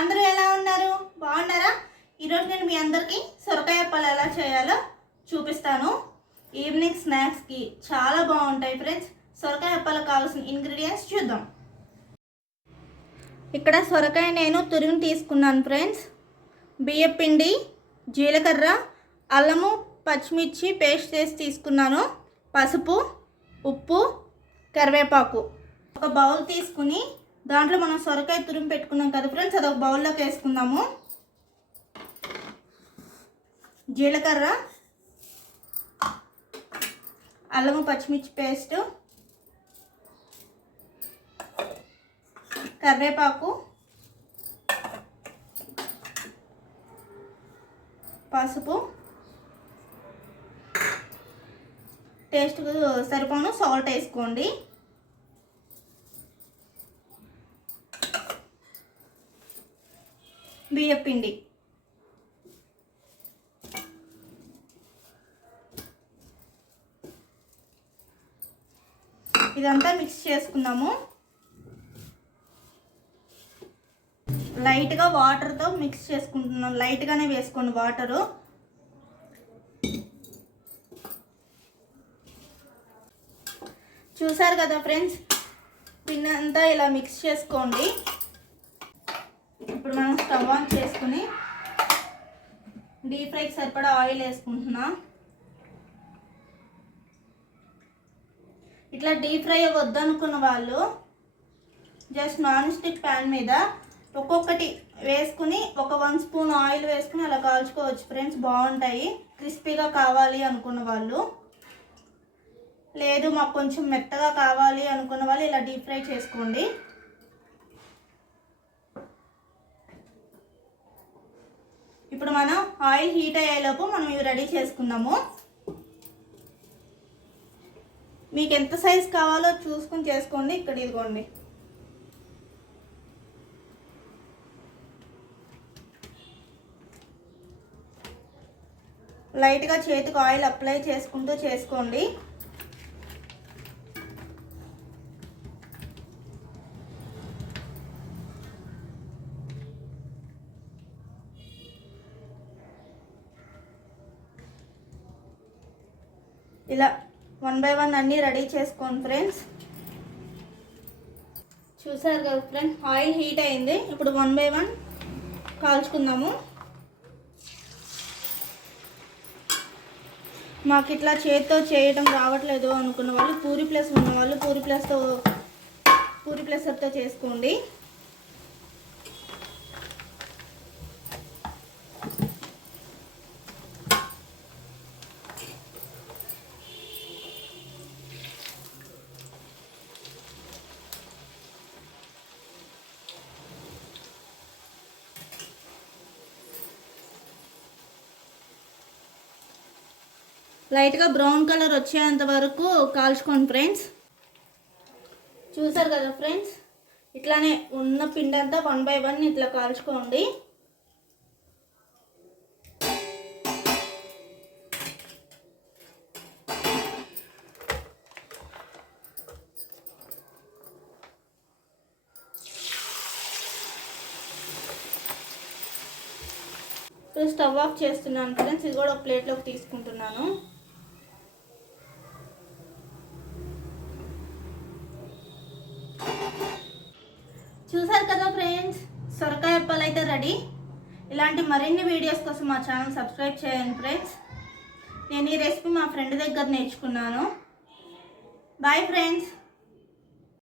అందరూ ఎలా ఉన్నారు? బాగున్నారా? ఈరోజు నేను మీ అందరికీ సొరకాయ అప్పాలు ఎలా చేయాలో చూపిస్తాను. ఈవినింగ్ స్నాక్స్కి చాలా బాగుంటాయి ఫ్రెండ్స్ సొరకాయ అప్పాలకు కావాల్సిన ఇంగ్రీడియంట్స్ చూద్దాం. ఇక్కడ సొరకాయ నేను తురిమి తీసుకున్నాను ఫ్రెండ్స్ బియ్యపిండి జీలకర్ర అల్లము పచ్చిమిర్చి పేస్ట్ చేసి తీసుకున్నాను. పసుపు ఉప్పు కరివేపాకు. ఒక బౌల్ తీసుకుని దాంట్లో మనం సొరకాయ తురిమి పెట్టుకున్నాం కదా ఫ్రెండ్స్ అదొక బౌల్లోకి వేసుకుందాము. జీలకర్ర అల్లము పచ్చిమిర్చి పేస్ట్ కరివేపాకు పసుపు టేస్ట్ సరిపోను సాల్ట్ వేసుకోండి. బియ్యపిండి ఇదంతా మిక్స్ చేసుకుందాము లైట్గా వాటర్తో మిక్స్ చేసుకుంటున్నాం. లైట్గానే వేసుకోండి వాటరు. చూసారు కదా ఫ్రెండ్స్? పిన్నంతా ఇలా మిక్స్ చేసుకోండి. ఇప్పుడు మనం స్టవ్ ఆన్ చేసుకుని డీప్ ఫ్రైకి సరిపడా ఆయిల్ వేసుకుంటున్నాం. ఇట్లా డీప్ ఫ్రై వద్దనుకున్న వాళ్ళు జస్ట్ నాన్ స్టిక్ ప్యాన్ మీద ఒక్కొక్కటి వేసుకుని ఒక వన్ స్పూన్ ఆయిల్ వేసుకుని అలా కాల్చుకోవచ్చు ఫ్రెండ్స్ బాగుంటాయి. క్రిస్పీగా కావాలి అనుకున్న వాళ్ళు. లేదు మాకు కొంచెం మెత్తగా కావాలి అనుకున్న వాళ్ళు ఇలా డీప్ ఫ్రై చేసుకోండి. ఇప్పుడు మనం ఆయిల్ హీట్ అయ్యేలోపు మనం ఇవి రెడీ చేసుకుందాము. మీకు ఎంత సైజ్ కావాలో చూసుకుని చేసుకోండి ఇక్కడ ఇదిగోండి. లైట్గా చేతికి ఆయిల్ అప్లై చేసుకుంటూ చేసుకోండి. ఇలా వన్ బై వన్ అన్నీ రెడీ చేసుకోండి ఫ్రెండ్స్. చూసారు కదా ఫ్రెండ్స్ ఆయిల్ హీట్ అయింది. ఇప్పుడు వన్ బై వన్ కాల్చుకుందాము. మాకు ఇట్లా చేతితో చేయడం రావట్లేదు అనుకున్న వాళ్ళు పూరి ప్లస్ ఉన్న వాళ్ళు పూరి ప్లస్తో పూరి ప్లస్తో చేసుకోండి. లైట్గా బ్రౌన్ కలర్ వచ్చేంత వరకు కాల్చుకోండి ఫ్రెండ్స్. చూసారు కదా ఫ్రెండ్స్? ఇట్లానే ఉన్న పిండి అంతా వన్ బై వన్ ఇట్లా కాల్చుకోండి. ఇప్పుడు స్టవ్ ఆఫ్ చేస్తున్నాను ఫ్రెండ్స్. ఇది కూడా ఒక ప్లేట్లోకి తీసుకుంటున్నాను. చూసారు కదా ఫ్రెండ్స్? సొరకాయ అప్పాలు అయితే రెడీ. ఇలాంటి మరిన్ని వీడియోస్ కోసం మా ఛానల్ సబ్స్క్రైబ్ చేయండి ఫ్రెండ్స్. నేను ఈ రెసిపీ మా ఫ్రెండ్ దగ్గర నేర్చుకున్నాను. Boy friends.